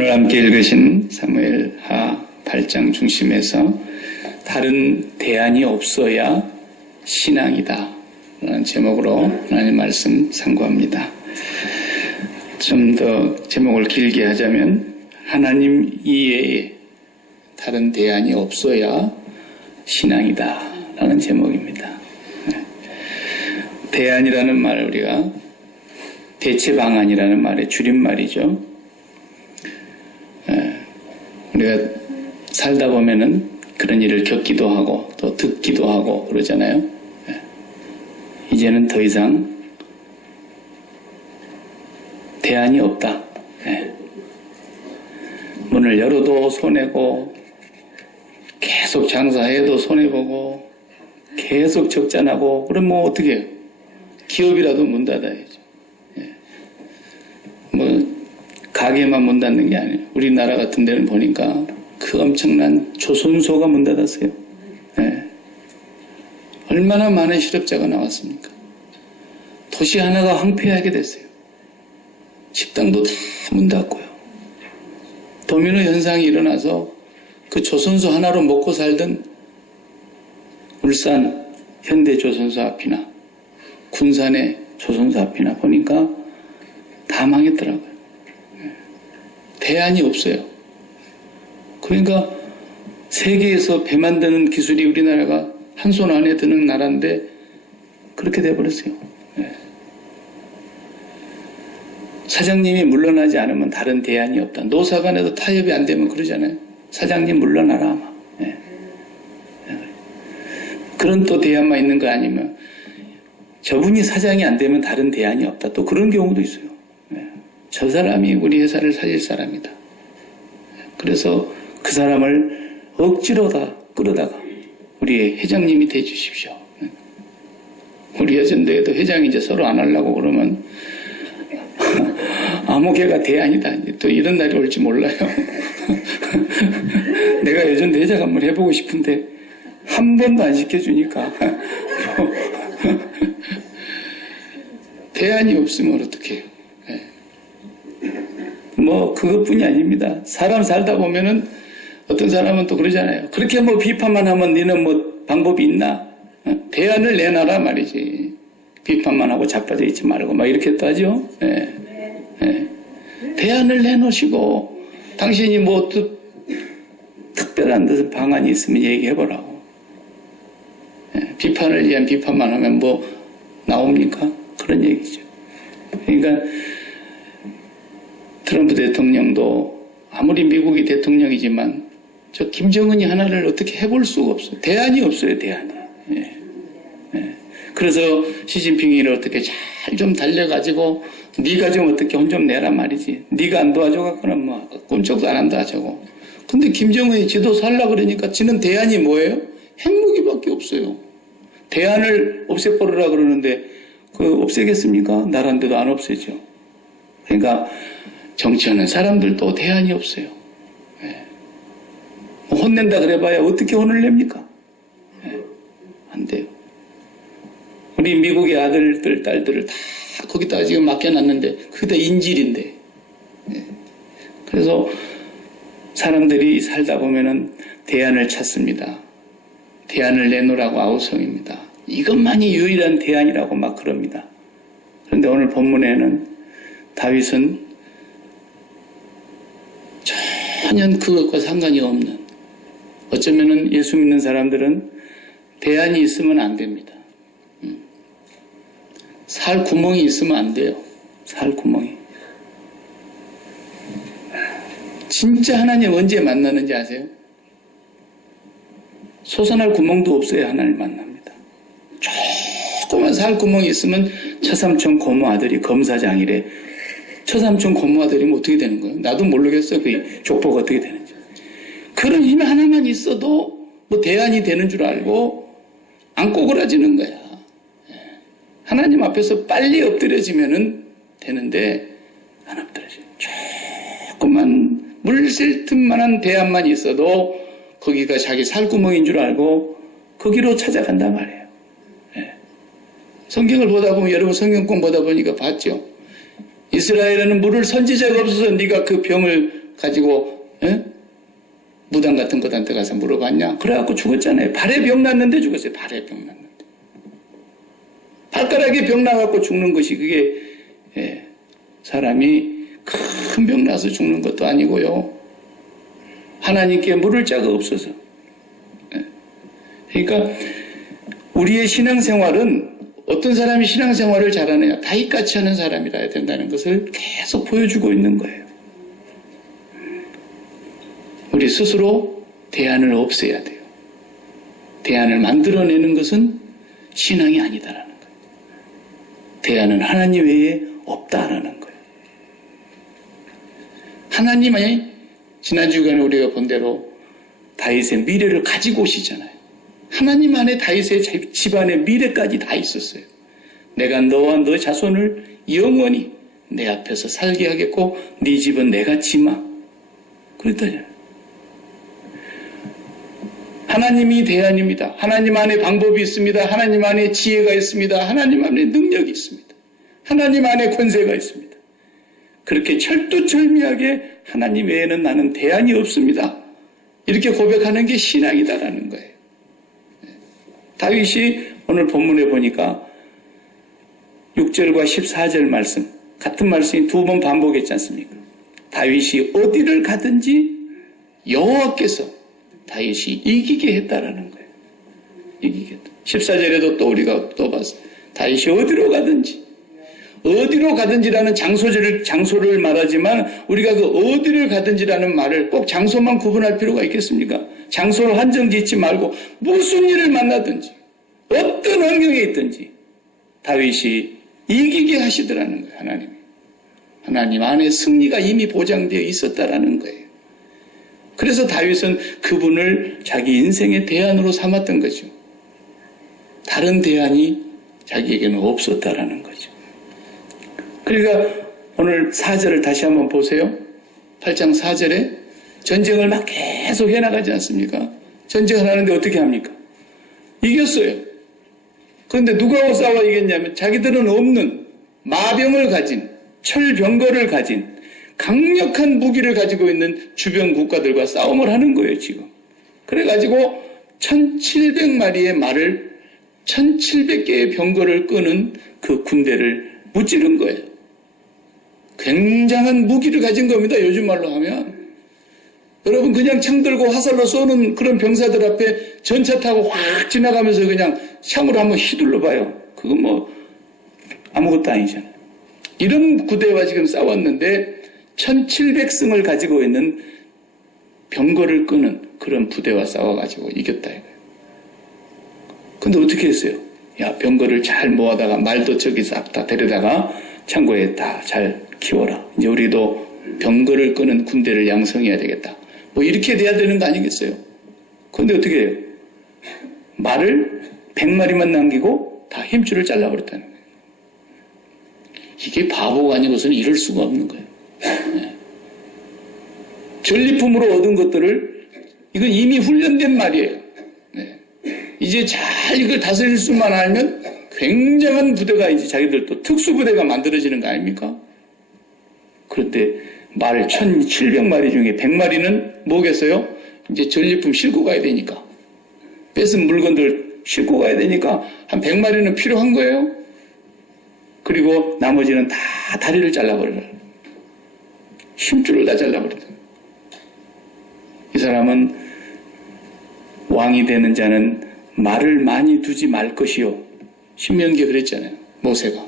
오늘 함께 읽으신 사무엘하 8장 중심에서 다른 대안이 없어야 신앙이다 라는 제목으로 하나님 말씀 상고합니다. 좀 더 제목을 길게 하자면 하나님 이외에 다른 대안이 없어야 신앙이다 라는 제목입니다. 대안이라는 말을 우리가 대체 방안이라는 말의 줄임말이죠. 우리가 살다 보면은 그런 일을 겪기도 하고 또 듣기도 하고 그러잖아요. 이제는 더 이상 대안이 없다. 문을 열어도 손해고 계속 장사해도 손해보고 계속 적자나고 그럼 뭐 어떻게 해요? 기업이라도 문 닫아야죠. 뭐 가게만 문 닫는 게 아니에요. 우리나라 같은 데는 보니까 그 엄청난 조선소가 문 닫았어요. 얼마나 많은 실업자가 나왔습니까? 도시 하나가 황폐하게 됐어요. 식당도 다 문 닫고요. 도미노 현상이 일어나서 그 조선소 하나로 먹고 살던 울산 현대조선소 앞이나 군산의 조선소 앞이나 보니까 다 망했더라고요. 대안이 없어요. 그러니까 세계에서 배 만드는 기술이 우리나라가 한 손 안에 드는 나라인데 그렇게 돼버렸어요. 사장님이 물러나지 않으면 다른 대안이 없다. 노사 간에도 타협이 안 되면 그러잖아요. 사장님 물러나라 아마. 그런 또 대안만 있는 거 아니면 저분이 사장이 안 되면 다른 대안이 없다. 또 그런 경우도 있어요. 저 사람이 우리 회사를 살릴 사람이다. 그래서 그 사람을 억지로 다 끌어다가 우리의 회장님이 돼 주십시오. 우리 여전대에도 회장이 이제 서로 안 하려고 그러면 아무개가 대안이다. 또 이런 날이 올지 몰라요. 내가 여전대 회장 한번 해보고 싶은데 한 번도 안 시켜주니까 대안이 없으면 어떡해요. 뭐 그것뿐이 아닙니다. 사람 살다 보면은 어떤 사람은 또 그러잖아요. 그렇게 뭐 비판만 하면 너는 뭐 방법이 있나? 대안을 내놔라 말이지. 비판만 하고 자빠져 있지 말고 막 이렇게 또 하죠. 대안을 내놓으시고 당신이 뭐 또 특별한 방안이 있으면 얘기해보라고. 비판을 위한 비판만 하면 뭐 나옵니까? 그런 얘기죠. 그러니까 트럼프 대통령도 아무리 미국이 대통령이지만 저 김정은이 하나를 어떻게 해볼 수가 없어요. 대안이 없어요. 대안이. 그래서 시진핑이 어떻게 잘 좀 달려가지고 네가 좀 어떻게 혼 좀 내라 말이지. 네가 안 도와줘갖고는 뭐 꿈쩍도 안 한다 하자고. 근데 김정은이 지도 살라 그러니까 지는 대안이 뭐예요? 핵무기밖에 없어요. 대안을 없애버리라 그러는데 그 없애겠습니까? 나라인데도 안 없애죠. 그러니까 정치하는 사람들도 대안이 없어요. 혼낸다 그래봐야 어떻게 혼을 냅니까? 안 돼요. 우리 미국의 아들들, 딸들을 다 거기다 지금 맡겨놨는데 그게 다 인질인데. 그래서 사람들이 살다 보면은 대안을 찾습니다. 대안을 내놓으라고 아우성입니다. 이것만이 유일한 대안이라고 막 그럽니다. 그런데 오늘 본문에는 다윗은 전혀 그것과 상관이 없는, 어쩌면은 예수 믿는 사람들은 대안이 있으면 안 됩니다. 살 구멍이 있으면 안 돼요. 살 구멍이. 진짜 하나님 언제 만나는지 아세요? 솟아날 구멍도 없어요. 하나님 만납니다. 조그만 살 구멍이 있으면 처삼촌 고모 아들이 검사장이래. 처삼촌 고모 아들이면 어떻게 되는 거예요? 나도 모르겠어요. 그 족보가 어떻게 되는지. 그런 힘 하나만 있어도 뭐 대안이 되는 줄 알고 안 꼬그라지는 거야. 하나님 앞에서 빨리 엎드려지면은 되는데 안 엎드려져요. 조그만 물샐 틈만한 대안만 있어도 거기가 자기 살구멍인 줄 알고 거기로 찾아간단 말이에요. 성경을 보다 보면 여러분 성경권 보다 보니까 봤죠. 이스라엘에는 물을 선지자가 없어서 네가 그 병을 가지고 무당 같은 것한테 가서 물어봤냐? 그래갖고 죽었잖아요. 발에 병 났는데 죽었어요. 발에 병 났는데. 발가락에 병 나갖고 죽는 것이 그게 사람이 큰 병 나서 죽는 것도 아니고요. 하나님께 물을 자가 없어서. 그러니까 우리의 신앙생활은 어떤 사람이 신앙생활을 잘하느냐, 다윗같이 하는 사람이라야 된다는 것을 계속 보여주고 있는 거예요. 우리 스스로 대안을 없애야 돼요. 대안을 만들어내는 것은 신앙이 아니다라는 거예요. 대안은 하나님 외에 없다라는 거예요. 하나님이 지난주간에 우리가 본 대로 다윗의 미래를 가지고 오시잖아요. 하나님 안에 다윗의 집안의 미래까지 다 있었어요. 내가 너와 너 자손을 영원히 내 앞에서 살게 하겠고 네 집은 내가 지마. 그랬다잖아요. 하나님이 대안입니다. 하나님 안에 방법이 있습니다. 하나님 안에 지혜가 있습니다. 하나님 안에 능력이 있습니다. 하나님 안에 권세가 있습니다. 그렇게 철두철미하게 하나님 외에는 나는 대안이 없습니다. 이렇게 고백하는 게 신앙이다라는 거예요. 다윗이 오늘 본문에 보니까 6절과 14절 말씀, 같은 말씀이 두 번 반복했지 않습니까? 다윗이 어디를 가든지 여호와께서 다윗이 이기게 했다라는 거예요. 이기게 했다. 14절에도 또 우리가 또 봤어요. 다윗이 어디로 가든지라는 장소를 말하지만 우리가 그 어디를 가든지라는 말을 꼭 장소만 구분할 필요가 있겠습니까? 장소를 한정 짓지 말고 무슨 일을 만나든지 어떤 환경에 있든지 다윗이 이기게 하시더라는 거예요. 하나님이. 하나님 안에 승리가 이미 보장되어 있었다라는 거예요. 그래서 다윗은 그분을 자기 인생의 대안으로 삼았던 거죠. 다른 대안이 자기에게는 없었다라는 거죠. 그러니까 오늘 4절을 다시 한번 보세요. 8장 4절에 전쟁을 막 계속 해나가지 않습니까? 전쟁을 하는데 어떻게 합니까? 이겼어요. 그런데 누구하고 싸워 이겼냐면 자기들은 없는 마병을 가진 철병거를 가진 강력한 무기를 가지고 있는 주변 국가들과 싸움을 하는 거예요, 지금. 그래가지고 1700마리의 말을 1700개의 병거를 끄는 그 군대를 무찌른 거예요. 굉장한 무기를 가진 겁니다. 요즘 말로 하면. 여러분 그냥 창 들고 화살로 쏘는 그런 병사들 앞에 전차 타고 확 지나가면서 그냥 창으로 한번 휘둘러 봐요. 그건 뭐 아무것도 아니잖아요. 이런 부대와 지금 싸웠는데 1700승을 가지고 있는 병거를 끄는 그런 부대와 싸워가지고 이겼다 이거예요. 근데 어떻게 했어요? 야, 병거를 잘 모아다가 말도 저기 싹 다 데려다가 창고에 다 잘 키워라. 이제 우리도 병거를 끄는 군대를 양성해야 되겠다. 뭐 이렇게 돼야 되는 거 아니겠어요? 근데 어떻게 해요? 말을 100마리만 남기고 다 힘줄을 잘라버렸다는 거예요. 이게 바보가 아니고서는 이럴 수가 없는 거예요. 네. 전리품으로 얻은 것들을 이건 이미 훈련된 말이에요. 네. 이제 잘 이걸 다스릴 수만 알면 굉장한 부대가 이제 자기들 또 특수부대가 만들어지는 거 아닙니까? 그런데 말 1700마리 중에 100마리는 뭐겠어요? 이제 전리품 싣고 가야 되니까. 뺏은 물건들 싣고 가야 되니까 한 100마리는 필요한 거예요. 그리고 나머지는 다 다리를 잘라버려라. 힘줄을 다 잘라버리다. 이 사람은 왕이 되는 자는 말을 많이 두지 말 것이요. 신명기에 그랬잖아요. 모세가.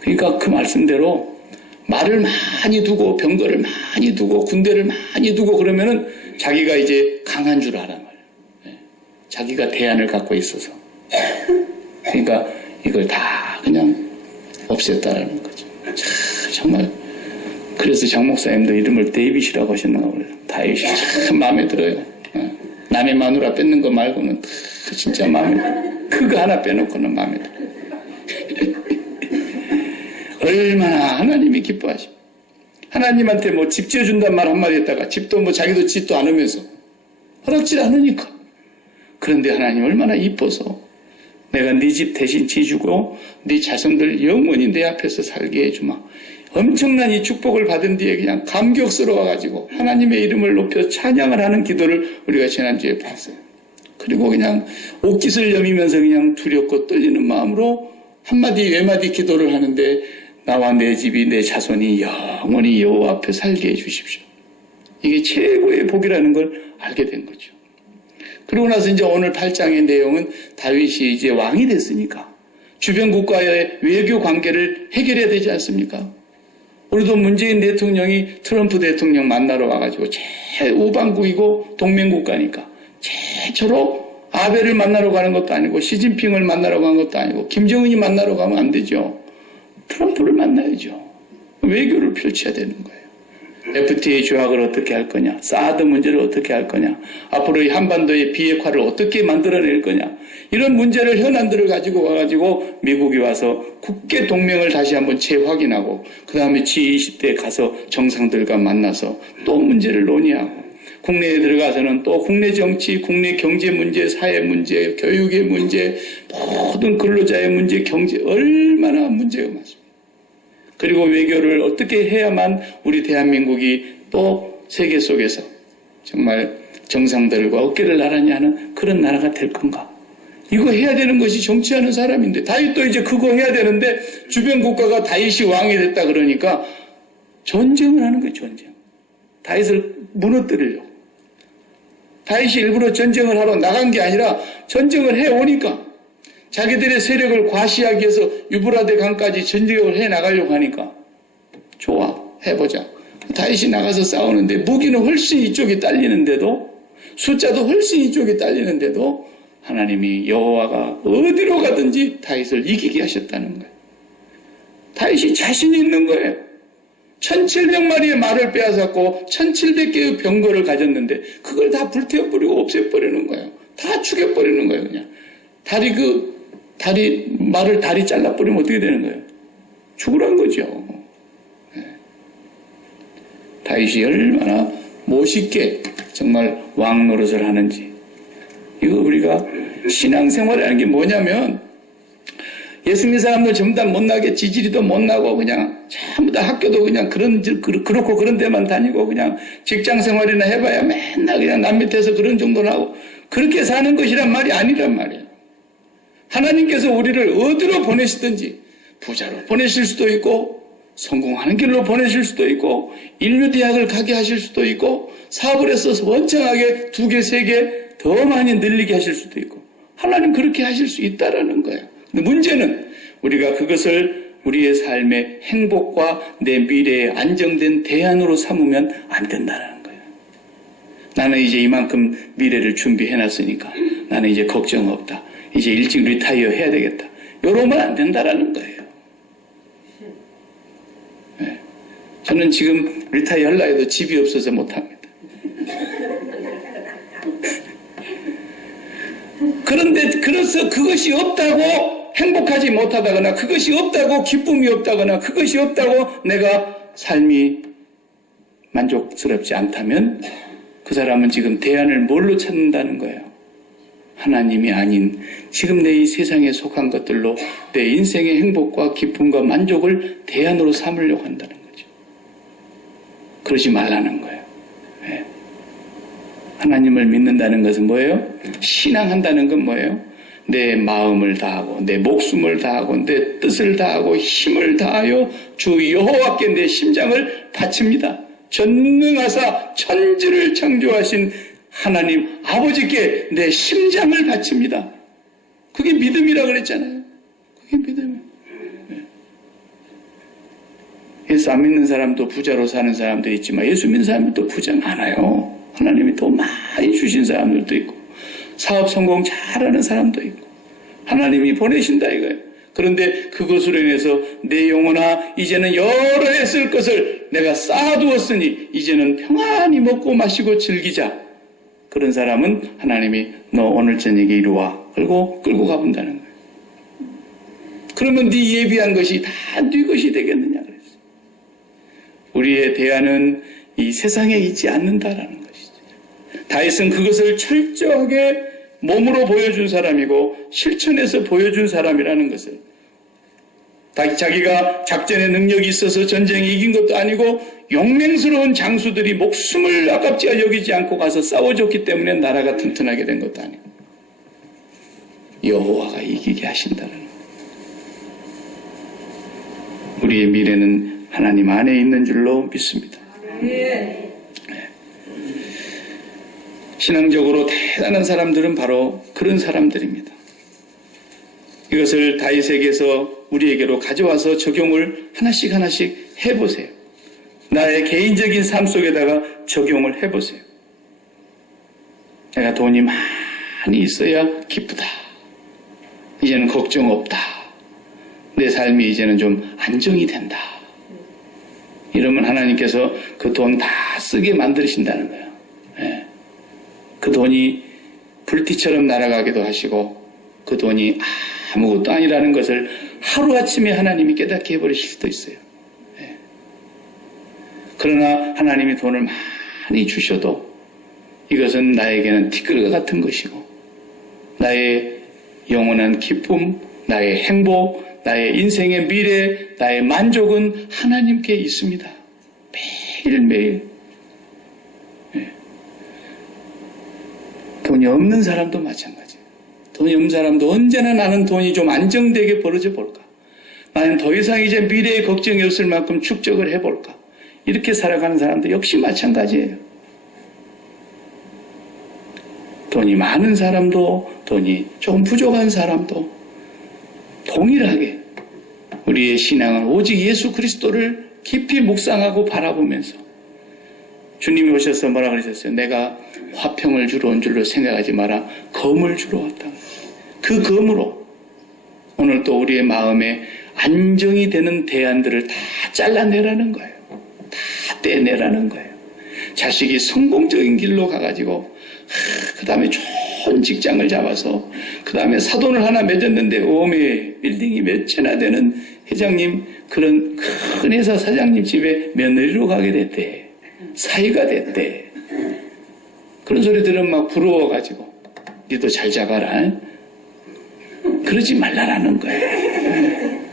그러니까 그 말씀대로 말을 많이 두고 병거를 많이 두고 군대를 많이 두고 그러면은 자기가 이제 강한 줄 알아 말이에요. 자기가 대안을 갖고 있어서. 그러니까 이걸 다 그냥 없앴다라는 거죠. 정말 그래서 장 목사님도 이름을 데이빗이라고 하셨나 봐요. 다윗이 참 마음에 들어요. 남의 마누라 뺏는 거 말고는 진짜 마음에 들어요. 그거 하나 빼놓고는 마음에 들어요. 얼마나 하나님이 기뻐하시고 하나님한테 뭐 집 지어준단 말 한마디 했다가 집도 뭐 자기도 짓도 않으면서 허락질 않으니까. 그런데 하나님 얼마나 이뻐서 내가 네 집 대신 지주고 네 자손들 영원히 내 앞에서 살게 해주마. 엄청난 이 축복을 받은 뒤에 그냥 감격스러워가지고 하나님의 이름을 높여 찬양을 하는 기도를 우리가 지난주에 봤어요. 그리고 그냥 옷깃을 여미면서 그냥 두렵고 떨리는 마음으로 한마디 외마디 기도를 하는데 나와 내 집이 내 자손이 영원히 여호와 앞에 살게 해주십시오. 이게 최고의 복이라는 걸 알게 된 거죠. 그러고 나서 이제 오늘 8장의 내용은 다윗이 이제 왕이 됐으니까 주변 국가의 외교 관계를 해결해야 되지 않습니까? 우리도 문재인 대통령이 트럼프 대통령 만나러 와가지고 최우방국이고 동맹국가니까 최초로 아베를 만나러 가는 것도 아니고 시진핑을 만나러 가는 것도 아니고 김정은이 만나러 가면 안 되죠. 트럼프를 만나야죠. 외교를 펼쳐야 되는 거예요. FTA 조약을 어떻게 할 거냐, 사드 문제를 어떻게 할 거냐, 앞으로 이 한반도의 비핵화를 어떻게 만들어낼 거냐, 이런 문제를 현안들을 가지고 와가지고 미국이 와서 국제 동맹을 다시 한번 재확인하고 그 다음에 G20대에 가서 정상들과 만나서 또 문제를 논의하고 국내에 들어가서는 또 국내 정치, 국내 경제 문제, 사회 문제, 교육의 문제, 모든 근로자의 문제, 경제 얼마나 문제가 많습니다. 그리고 외교를 어떻게 해야만 우리 대한민국이 또 세계 속에서 정말 정상들과 어깨를 나란히 하는 그런 나라가 될 건가? 이거 해야 되는 것이 정치하는 사람인데 다윗도 이제 그거 해야 되는데 주변 국가가 다윗이 왕이 됐다 그러니까 전쟁을 하는 거예요. 전쟁. 다윗을 무너뜨리려고. 다윗이 일부러 전쟁을 하러 나간 게 아니라 전쟁을 해오니까 자기들의 세력을 과시하기 위해서 유브라데 강까지 전쟁을 해나가려고 하니까 좋아, 해보자. 다윗이 나가서 싸우는데 무기는 훨씬 이쪽이 딸리는데도 숫자도 훨씬 이쪽이 딸리는데도 하나님이 여호와가 어디로 가든지 다윗을 이기게 하셨다는 거예요. 다윗이 자신이 있는 거예요. 1700마리의 말을 빼앗았고 1700개의 병거를 가졌는데 그걸 다 불태워버리고 없애버리는 거예요. 다 죽여버리는 거예요. 그냥 말을 다리 잘라버리면 어떻게 되는 거예요? 죽으란 거죠. 다윗이 얼마나 멋있게 정말 왕 노릇을 하는지. 이거 우리가 신앙생활이라는 게 뭐냐면 예수 믿는 사람들 전부 다 못나게 지지리도 못나고 그냥 전부 다 학교도 그냥 그렇고 그런 데만 다니고 그냥 직장생활이나 해봐야 맨날 그냥 남 밑에서 그런 정도는 하고 그렇게 사는 것이란 말이 아니란 말이에요. 하나님께서 우리를 어디로 보내시든지 부자로 보내실 수도 있고 성공하는 길로 보내실 수도 있고 인류대학을 가게 하실 수도 있고 사업을 해서 원창하게 2개, 3개 더 많이 늘리게 하실 수도 있고 하나님 그렇게 하실 수 있다라는 거예요. 근데 문제는 우리가 그것을 우리의 삶의 행복과 내 미래에 안정된 대안으로 삼으면 안 된다는 거예요. 나는 이제 이만큼 미래를 준비해놨으니까 나는 이제 걱정 없다. 이제 일찍 리타이어 해야 되겠다. 이러면 안 된다라는 거예요. 네. 저는 지금 리타이어 하려 해도 집이 없어서 못합니다. 그런데 그래서 그것이 없다고 행복하지 못하다거나 그것이 없다고 기쁨이 없다거나 그것이 없다고 내가 삶이 만족스럽지 않다면 그 사람은 지금 대안을 뭘로 찾는다는 거예요? 하나님이 아닌 지금 내 이 세상에 속한 것들로 내 인생의 행복과 기쁨과 만족을 대안으로 삼으려고 한다는 거죠. 그러지 말라는 거예요. 네. 하나님을 믿는다는 것은 뭐예요? 신앙한다는 건 뭐예요? 내 마음을 다하고 내 목숨을 다하고 내 뜻을 다하고 힘을 다하여 주 여호와께 내 심장을 바칩니다. 전능하사 천지를 창조하신 하나님 아버지께 내 심장을 바칩니다. 그게 믿음이라 그랬잖아요. 그게 믿음이에요. 네. 예수 안 믿는 사람도 부자로 사는 사람도 있지만 예수 믿는 사람도 부자 많아요. 하나님이 더 많이 주신 사람들도 있고 사업 성공 잘하는 사람도 있고 하나님이 보내신다 이거예요. 그런데 그것으로 인해서 내 영혼아 이제는 여러 해 쓸 것을 내가 쌓아두었으니 이제는 평안히 먹고 마시고 즐기자. 그런 사람은 하나님이 너 오늘 저녁에 이리 와. 끌고 가본다는 거예요. 그러면 네 예비한 것이 다 네 것이 되겠느냐 그랬어요. 우리의 대안은 이 세상에 있지 않는다라는 것이죠. 다윗은 그것을 철저하게 몸으로 보여준 사람이고 실천해서 보여준 사람이라는 것을 자기가 작전에 능력이 있어서 전쟁에 이긴 것도 아니고 용맹스러운 장수들이 목숨을 아깝지 여기지 않고 가서 싸워줬기 때문에 나라가 튼튼하게 된 것도 아니고 여호와가 이기게 하신다는 거예요. 우리의 미래는 하나님 안에 있는 줄로 믿습니다. 네. 신앙적으로 대단한 사람들은 바로 그런 사람들입니다. 이것을 다윗에게서 우리에게로 가져와서 적용을 하나씩 해보세요. 나의 개인적인 삶 속에다가 적용을 해보세요. 내가 돈이 많이 있어야 기쁘다. 이제는 걱정 없다. 내 삶이 이제는 좀 안정이 된다. 이러면 하나님께서 그 돈 다 쓰게 만드신다는 거예요. 예. 그 돈이 불티처럼 날아가기도 하시고 그 돈이 아무것도 아니라는 것을 하루아침에 하나님이 깨닫게 해버리실 수도 있어요. 예. 그러나 하나님이 돈을 많이 주셔도 이것은 나에게는 티끌과 같은 것이고 나의 영원한 기쁨, 나의 행복, 나의 인생의 미래, 나의 만족은 하나님께 있습니다. 매일매일. 예. 돈이 없는 사람도 마찬가지예요. 돈이 없는 사람도 언제나 나는 돈이 좀 안정되게 벌어져 볼까? 나는 더 이상 이제 미래에 걱정이 없을 만큼 축적을 해볼까? 이렇게 살아가는 사람도 역시 마찬가지예요. 돈이 많은 사람도 돈이 조금 부족한 사람도 동일하게 우리의 신앙은 오직 예수 그리스도를 깊이 묵상하고 바라보면서 주님이 오셔서 뭐라 그러셨어요? 내가 화평을 주러 온 줄로 생각하지 마라. 검을 주러 왔다. 그 검으로 오늘 또 우리의 마음에 안정이 되는 대안들을 다 잘라내라는 거예요. 다 떼내라는 거예요. 자식이 성공적인 길로 가가지고 그 다음에 좋은 직장을 잡아서 그 다음에 사돈을 하나 맺었는데 오메 빌딩이 몇 채나 되는 회장님 그런 큰 회사 사장님 집에 며느리로 가게 됐대. 사위가 됐대. 그런 소리 들으면 막 부러워가지고 니도 잘 잡아라. 그러지 말라라는 거예요.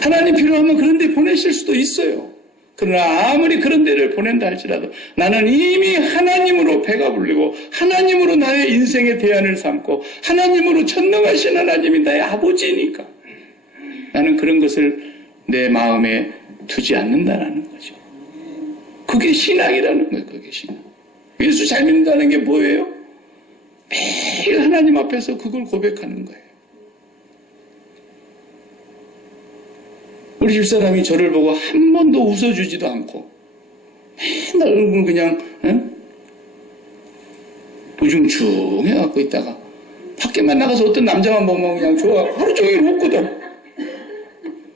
하나님 필요하면 그런 데 보내실 수도 있어요. 그러나 아무리 그런 데를 보낸다 할지라도 나는 이미 하나님으로 배가 불리고 하나님으로 나의 인생의 대안을 삼고 하나님으로 전능하신 하나님이 나의 아버지니까 나는 그런 것을 내 마음에 두지 않는다라는 거죠. 그게 신앙이라는 거예요. 그게 신앙. 예수 잘 믿는다는 게 뭐예요? 매일 하나님 앞에서 그걸 고백하는 거예요. 우리 집사람이 저를 보고 한 번도 웃어주지도 않고 맨날 얼굴 그냥 우중충 해갖고 있다가 밖에만 나가서 어떤 남자만 보면 그냥 좋아 하루 종일 웃거든.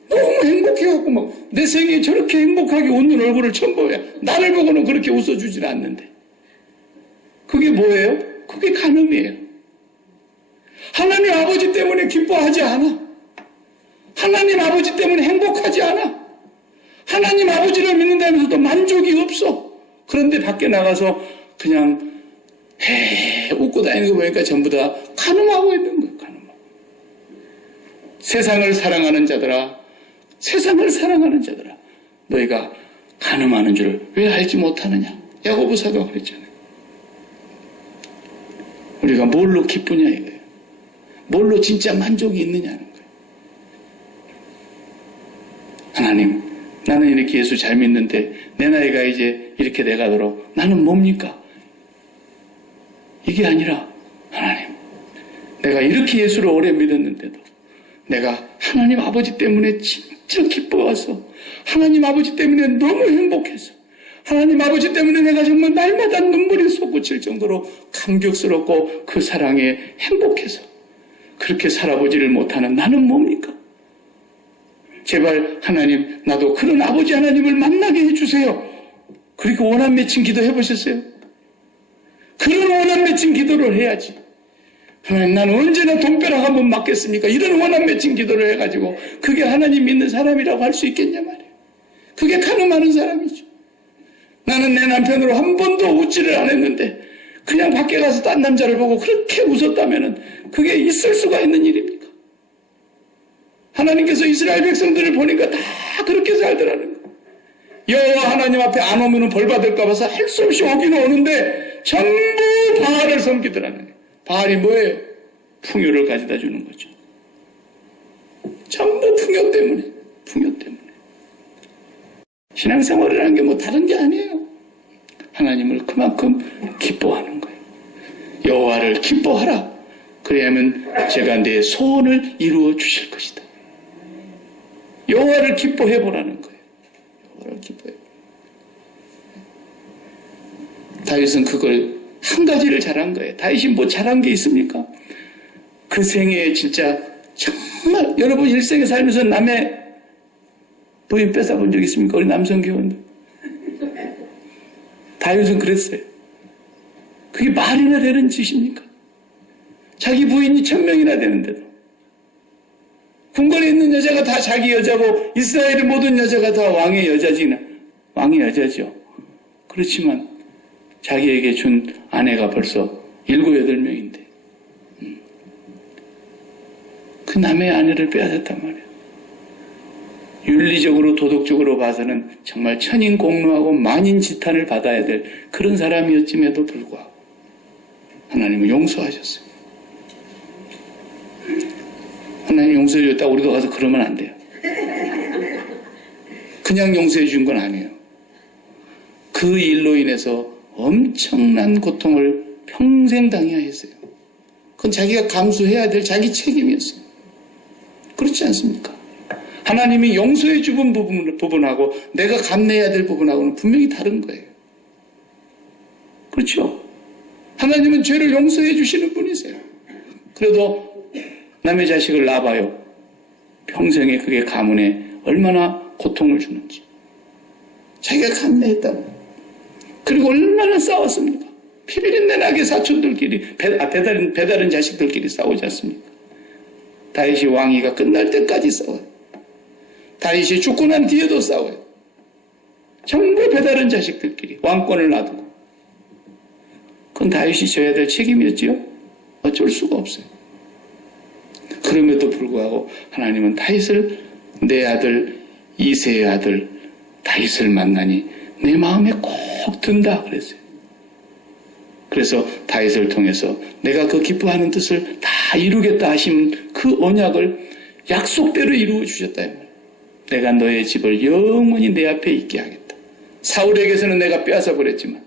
너무 행복해갖고 막 내 생에 저렇게 행복하게 웃는 얼굴을 처음 보여. 나를 보고는 그렇게 웃어주질 않는데 그게 뭐예요? 그게 간음이에요. 하나님 아버지 때문에 기뻐하지 않아. 하나님 아버지 때문에 행복하지 않아. 하나님 아버지를 믿는다면서도 만족이 없어. 그런데 밖에 나가서 그냥 웃고 다니는 거 보니까 전부 다 간음하고 있는 거예요. 간음하고. 세상을 사랑하는 자들아, 세상을 사랑하는 자들아, 너희가 간음하는 줄 왜 알지 못하느냐. 야고보 사도가 그랬잖아요. 우리가 뭘로 기쁘냐 이거예요. 뭘로 진짜 만족이 있느냐는 거예요. 하나님, 나는 이렇게 예수 잘 믿는데 내 나이가 이제 이렇게 돼가도록 나는 뭡니까? 이게 아니라 하나님, 내가 이렇게 예수를 오래 믿었는데도 내가 하나님 아버지 때문에 진짜 기뻐와서 하나님 아버지 때문에 너무 행복해서 하나님 아버지 때문에 내가 정말 날마다 눈물이 솟구칠 정도로 감격스럽고 그 사랑에 행복해서 그렇게 살아보지를 못하는 나는 뭡니까? 제발 하나님, 나도 그런 아버지 하나님을 만나게 해주세요. 그렇게 원한 맺힌 기도 해보셨어요? 그런 원한 맺힌 기도를 해야지. 하나님, 나는 언제나 돈벼락 한번 맞겠습니까? 이런 원한 맺힌 기도를 해가지고 그게 하나님 믿는 사람이라고 할 수 있겠냐 말이에요. 그게 가늠하는 사람이죠. 나는 내 남편으로 한 번도 웃지를 않았는데 그냥 밖에 가서 딴 남자를 보고 그렇게 웃었다면은 그게 있을 수가 있는 일입니까? 하나님께서 이스라엘 백성들을 보니까 다 그렇게 살더라는 거예요. 여호와 하나님 앞에 안 오면 벌 받을까 봐서 할 수 없이 오기는 오는데 전부 바알을 섬기더라는 거예요. 바알이 뭐예요? 풍요를 가져다 주는 거죠. 전부 풍요 때문에. 신앙생활이라는 게 뭐 다른 게 아니에요. 하나님을 그만큼 기뻐하는 거예요. 여호와를 기뻐하라. 그래야면 제가 내 소원을 이루어 주실 것이다. 여호와를 기뻐해 보라는 거예요. 여호와를 기뻐해. 다윗은 그걸 한 가지를 잘한 거예요. 다윗이 뭐 잘한 게 있습니까? 그 생애에 진짜 정말 여러분 일생에 살면서 남의 부인 뺏어본 적 있습니까? 우리 남성 교원들. 다윗은 그랬어요. 그게 말이나 되는 짓입니까? 자기 부인이 1000명이나 되는데도 궁궐에 있는 여자가 다 자기 여자고 이스라엘의 모든 여자가 다 왕의 여자죠. 그렇지만 자기에게 준 아내가 벌써 7, 8명인데 그 남의 아내를 빼앗았단 말이에요. 윤리적으로 도덕적으로 봐서는 정말 천인공노하고 만인지탄을 받아야 될 그런 사람이었음에도 불구하고 하나님은 용서하셨어요. 하나님 용서해 줬다고 우리도 가서 그러면 안 돼요. 그냥 용서해 준 건 아니에요. 그 일로 인해서 엄청난 고통을 평생 당해야 했어요. 그건 자기가 감수해야 될 자기 책임이었어요. 그렇지 않습니까? 하나님이 용서해 주는 부분하고 내가 감내해야 될 부분하고는 분명히 다른 거예요. 그렇죠? 하나님은 죄를 용서해 주시는 분이세요. 그래도 남의 자식을 낳아봐요. 평생에 그게 가문에 얼마나 고통을 주는지. 자기가 감내했다고. 그리고 얼마나 싸웠습니까? 피비린내 나게 사촌들끼리 배다른 자식들끼리 싸우지 않습니까? 다윗이 왕위가 끝날 때까지 싸워요. 다윗이 죽고 난 뒤에도 싸워요. 전부 배다른 자식들끼리 왕권을 놔두고. 그건 다윗이 져야 될 책임이었지요? 어쩔 수가 없어요. 그럼에도 불구하고 하나님은 다윗을 내 아들 이새의 아들 다윗을 만나니 내 마음에 꼭 든다 그랬어요. 그래서 다윗을 통해서 내가 그 기뻐하는 뜻을 다 이루겠다 하신 그 언약을 약속대로 이루어 주셨다. 내가 너의 집을 영원히 내 앞에 있게 하겠다. 사울에게서는 내가 빼앗아 버렸지만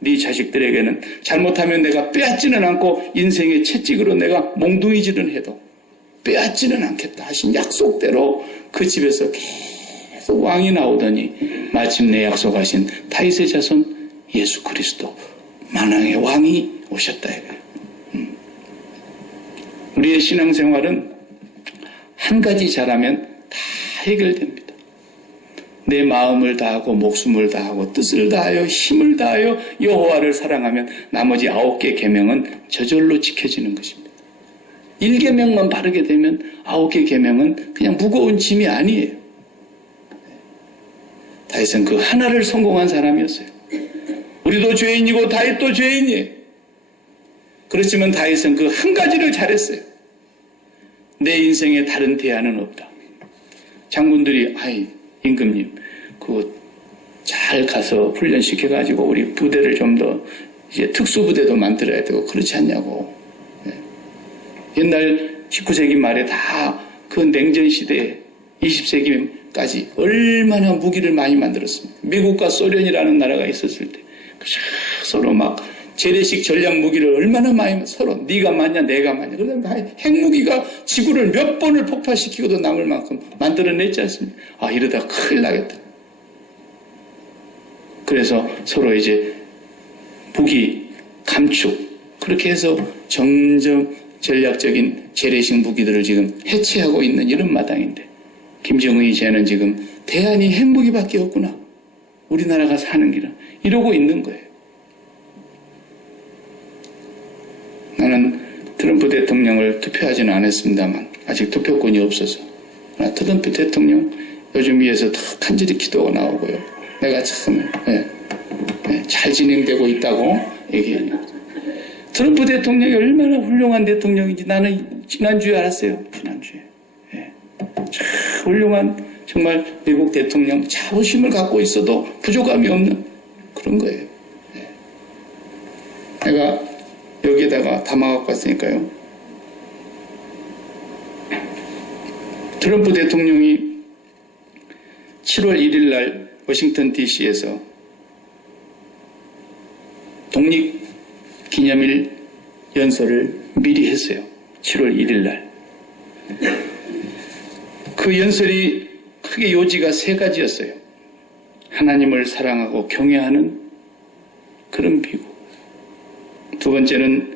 네 자식들에게는 잘못하면 내가 빼앗지는 않고 인생의 채찍으로 내가 몽둥이질은 해도 빼앗지는 않겠다 하신 약속대로 그 집에서 계속 왕이 나오더니 마침내 약속하신 다윗의 자손 예수 그리스도 만왕의 왕이 오셨다 이거예요. 우리의 신앙생활은 한 가지 잘하면 다 해결됩니다. 내 마음을 다하고 목숨을 다하고 뜻을 다하여 힘을 다하여 여호와를 사랑하면 나머지 9개 계명은 저절로 지켜지는 것입니다. 1계명만 바르게 되면 9개 계명은 그냥 무거운 짐이 아니에요. 다윗은 그 하나를 성공한 사람이었어요. 우리도 죄인이고 다윗도 죄인이에요. 그렇지만 다윗은 그 한 가지를 잘했어요. 내 인생에 다른 대안은 없다. 장군들이 임금님 잘 가서 훈련시켜가지고 우리 부대를 좀 더 이제 특수부대도 만들어야 되고 그렇지 않냐고. 옛날 19세기 말에 다 그 냉전 시대에 20세기까지 얼마나 무기를 많이 만들었습니까? 미국과 소련이라는 나라가 있었을 때 서로 막 재래식 전략 무기를 얼마나 많이 서로 네가 맞냐 내가 맞냐 그다음에 핵무기가 지구를 몇 번을 폭파시키고도 남을 만큼 만들어냈지 않습니까? 이러다 큰일 나겠다. 그래서 서로 이제 무기 감축 그렇게 해서 점점 전략적인 재래식 무기들을 지금 해체하고 있는 이런 마당인데 김정은이 쟤는 지금 대안이 핵무기밖에 없구나. 우리나라가 사는 길은 이러고 있는 거예요. 나는 트럼프 대통령을 투표하지는 않았습니다만 아직 투표권이 없어서 트럼프 대통령 요즘 위에서 다 간절히 기도가 나오고요. 내가 참 잘 진행되고 있다고 얘기해요. 트럼프 대통령이 얼마나 훌륭한 대통령인지 나는 지난주에 알았어요. 지난주에. 훌륭한 정말 미국 대통령 자부심을 갖고 있어도 부족함이 없는 그런 거예요. 내가 여기에다가 담아갖고 왔으니까요. 트럼프 대통령이 7월 1일 날 워싱턴 DC에서 독립기념일 연설을 미리 했어요. 7월 1일 날. 그 연설이 크게 요지가 3가지였어요. 하나님을 사랑하고 경외하는 그런 미국. 2번째는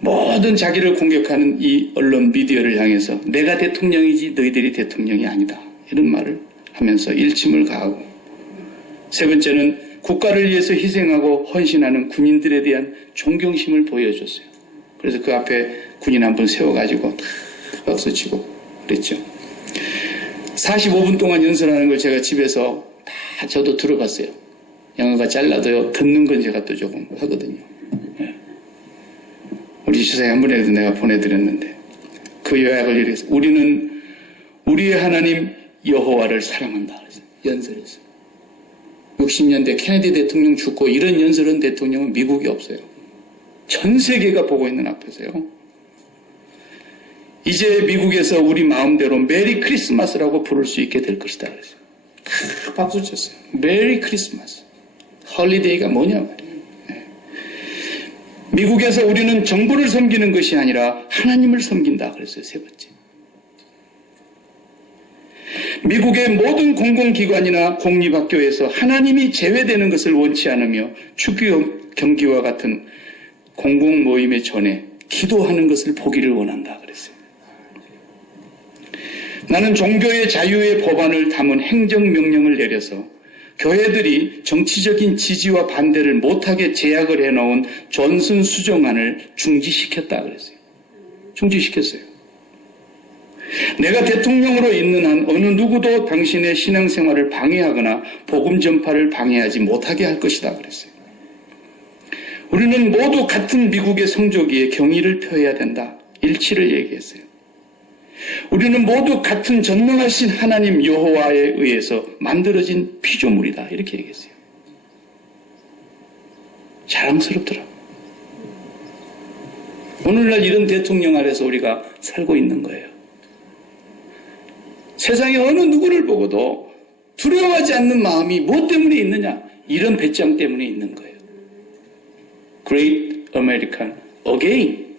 모든 자기를 공격하는 이 언론 미디어를 향해서 내가 대통령이지 너희들이 대통령이 아니다. 이런 말을 하면서 일침을 가하고 3번째는 국가를 위해서 희생하고 헌신하는 군인들에 대한 존경심을 보여줬어요. 그래서 그 앞에 군인 한 분 세워가지고 박수치고 그랬죠. 45분 동안 연설하는 걸 제가 집에서 다 저도 들어봤어요. 영어가 잘라도요. 듣는 건 제가 또 조금 하거든요. 우리 주사에 한 번에도 내가 보내드렸는데 그 요약을 이렇게 해서 우리는 우리의 하나님 여호와를 사랑한다. 그래서 연설했어요. 60년대 케네디 대통령 죽고 이런 연설한 대통령은 미국이 없어요. 전 세계가 보고 있는 앞에서요. 이제 미국에서 우리 마음대로 메리 크리스마스라고 부를 수 있게 될 것이다. 그래서 박수 쳤어요. 메리 크리스마스. 홀리데이가 뭐냐 말이에요. 미국에서 우리는 정부를 섬기는 것이 아니라 하나님을 섬긴다. 그랬어요. 3번째. 미국의 모든 공공기관이나 공립학교에서 하나님이 제외되는 것을 원치 않으며 축구 경기와 같은 공공 모임에 전에 기도하는 것을 보기를 원한다. 그랬어요. 나는 종교의 자유의 법안을 담은 행정명령을 내려서 교회들이 정치적인 지지와 반대를 못하게 제약을 해놓은 존슨 수정안을 중지시켰다 그랬어요. 중지시켰어요. 내가 대통령으로 있는 한 어느 누구도 당신의 신앙생활을 방해하거나 복음 전파를 방해하지 못하게 할 것이다 그랬어요. 우리는 모두 같은 미국의 성조기에 경의를 표해야 된다. 일치를 얘기했어요. 우리는 모두 같은 전능하신 하나님 여호와에 의해서 만들어진 피조물이다. 이렇게 얘기했어요. 자랑스럽더라. 오늘날 이런 대통령 아래서 우리가 살고 있는 거예요. 세상에 어느 누구를 보고도 두려워하지 않는 마음이 무엇 때문에 있느냐? 이런 배짱 때문에 있는 거예요. Great American Again.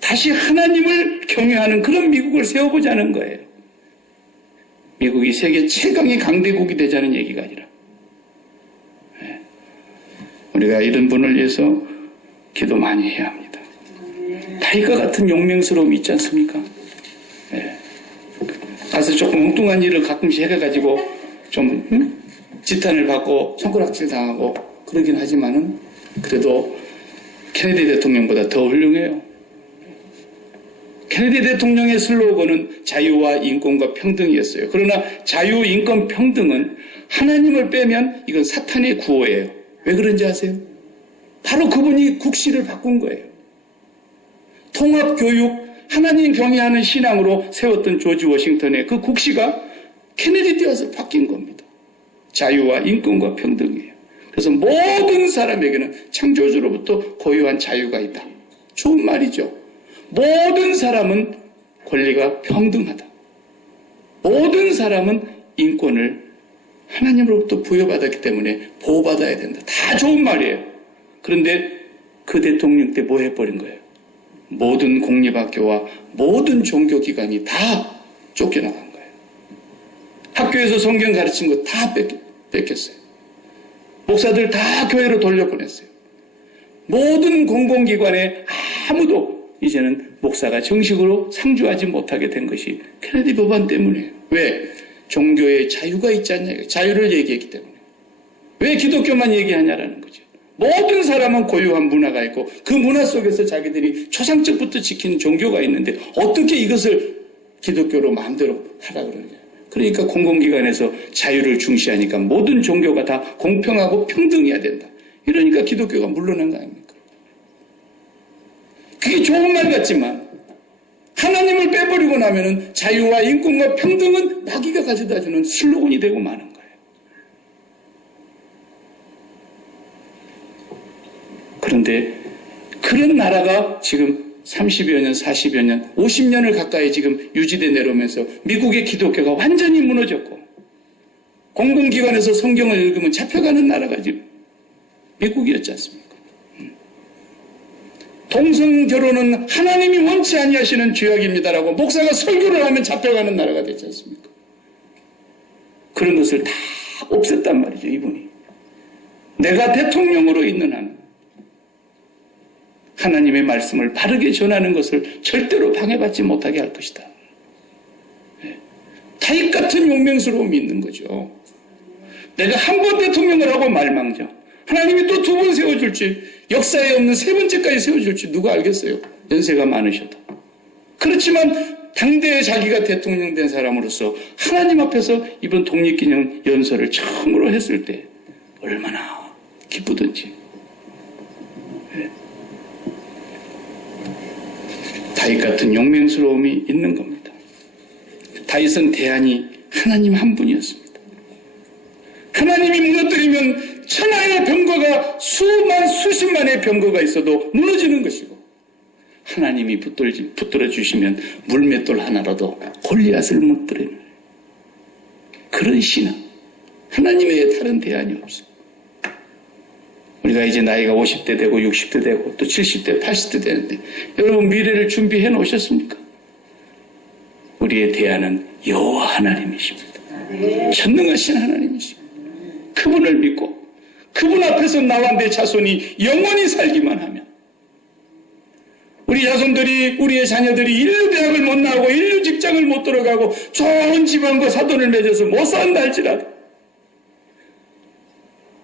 다시 하나님을 경외하는 그런 미국을 세워보자는 거예요. 미국이 세계 최강의 강대국이 되자는 얘기가 아니라 우리가 이런 분을 위해서 기도 많이 해야 합니다. 다윗과 같은 용맹스러움이 있지 않습니까? 가서 조금 엉뚱한 일을 가끔씩 해가지고 좀 지탄을 받고 손가락질 당하고 그러긴 하지만은 그래도 케네디 대통령보다 더 훌륭해요. 케네디 대통령의 슬로건은 자유와 인권과 평등이었어요. 그러나 자유, 인권, 평등은 하나님을 빼면 이건 사탄의 구호예요. 왜 그런지 아세요? 바로 그분이 국시를 바꾼 거예요. 통합교육, 하나님 경외하는 신앙으로 세웠던 조지 워싱턴의 그 국시가 케네디 때 와서 바뀐 겁니다. 자유와 인권과 평등이에요. 그래서 모든 사람에게는 창조주로부터 고유한 자유가 있다. 좋은 말이죠. 모든 사람은 권리가 평등하다. 모든 사람은 인권을 하나님으로부터 부여받았기 때문에 보호받아야 된다. 다 좋은 말이에요. 그런데 그 대통령 때 뭐 해버린 거예요? 모든 공립학교와 모든 종교기관이 다 쫓겨나간 거예요. 학교에서 성경 가르친 거 다 뺏겼어요. 목사들 다 교회로 돌려보냈어요. 모든 공공기관에 아무도 이제는 목사가 정식으로 상주하지 못하게 된 것이 케네디 법안 때문이에요. 왜? 종교의 자유가 있지 않냐. 자유를 얘기했기 때문에. 왜 기독교만 얘기하냐라는 거죠. 모든 사람은 고유한 문화가 있고 그 문화 속에서 자기들이 초상적부터 지키는 종교가 있는데 어떻게 이것을 기독교로 마음대로 하라 그러느냐. 그러니까 공공기관에서 자유를 중시하니까 모든 종교가 다 공평하고 평등해야 된다. 이러니까 기독교가 물러난 거 아닙니까? 그게 좋은 말 같지만 하나님을 빼버리면 잃어버리고 나면은 자유와 인권과 평등은 마귀가 가져다주는 슬로건이 되고 마는 거예요. 그런데 그런 나라가 지금 30여 년, 40여 년, 50년을 가까이 지금 유지돼 내려오면서 미국의 기독교가 완전히 무너졌고 공공기관에서 성경을 읽으면 잡혀가는 나라가 지금 미국이었지 않습니까? 동성결혼은 하나님이 원치 아니하시는 죄악입니다라고 목사가 설교를 하면 잡혀가는 나라가 됐지 않습니까? 그런 것을 다 없앴단 말이죠, 이분이. 내가 대통령으로 있는 한 하나님의 말씀을 바르게 전하는 것을 절대로 방해받지 못하게 할 것이다. 타입 같은 용맹스러움이 있는 거죠. 내가 한 번 대통령을 하고 말망정. 하나님이 또 두 번 세워줄지, 역사에 없는 세 번째까지 세워줄지 누가 알겠어요? 연세가 많으셔도. 그렇지만 당대에 자기가 대통령 된 사람으로서 하나님 앞에서 이번 독립기념 연설을 처음으로 했을 때 얼마나 기쁘든지. 다윗 같은 용맹스러움이 있는 겁니다. 다윗은 대안이 하나님 한 분이었습니다. 하나님이 무너뜨리면 천하의 병거가 수십만의 병거가 있어도 무너지는 것이고 하나님이 붙들어 주시면 물맷돌 하나라도 골리앗을 무너뜨리는 그런 신앙. 하나님의 다른 대안이 없습니다. 우리가 이제 나이가 50대 되고 60대 되고 또 70대 80대 되는데 여러분 미래를 준비해 놓으셨습니까? 우리의 대안은 여호와 하나님이십니다. 전능하신 하나님이십니다. 그분을 믿고 그분 앞에서 나와 내 자손이 영원히 살기만 하면 우리 자손들이 우리의 자녀들이 인류 대학을 못 나오고 인류 직장을 못 들어가고 좋은 집안과 사돈을 맺어서 못 산다 할지라도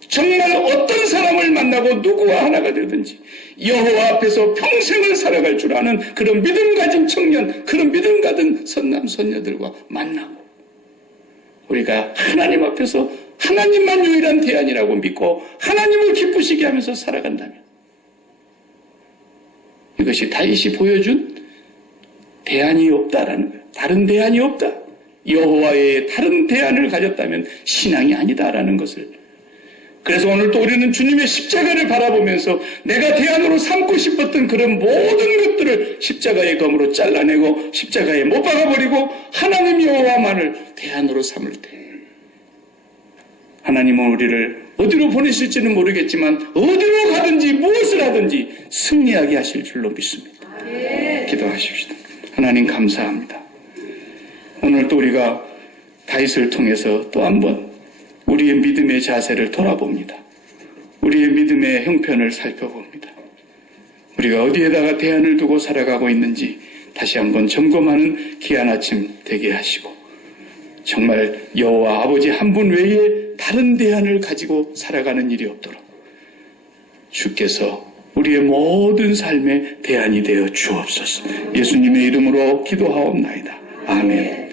정말 어떤 사람을 만나고 누구와 하나가 되든지 여호와 앞에서 평생을 살아갈 줄 아는 그런 믿음 가진 청년, 그런 믿음 가진 선남 선녀들과 만나고 우리가 하나님 앞에서 하나님만 유일한 대안이라고 믿고 하나님을 기쁘시게 하면서 살아간다면 이것이 다윗이 보여준 대안이 없다라는 거예요. 다른 대안이 없다. 여호와의 다른 대안을 가졌다면 신앙이 아니다라는 것을. 그래서 오늘 또 우리는 주님의 십자가를 바라보면서 내가 대안으로 삼고 싶었던 그런 모든 것들을 십자가의 검으로 잘라내고 십자가에 못 박아버리고 하나님 여호와만을 대안으로 삼을 때 하나님은 우리를 어디로 보내실지는 모르겠지만 어디로 가든지 무엇을 하든지 승리하게 하실 줄로 믿습니다. 기도하십시다. 하나님 감사합니다. 오늘 또 우리가 다윗을 통해서 또 한번 우리의 믿음의 자세를 돌아봅니다. 우리의 믿음의 형편을 살펴봅니다. 우리가 어디에다가 대안을 두고 살아가고 있는지 다시 한번 점검하는 귀한 아침 되게 하시고 정말 여호와 아버지 한 분 외에 다른 대안을 가지고 살아가는 일이 없도록 주께서 우리의 모든 삶의 대안이 되어 주옵소서. 예수님의 이름으로 기도하옵나이다. 아멘.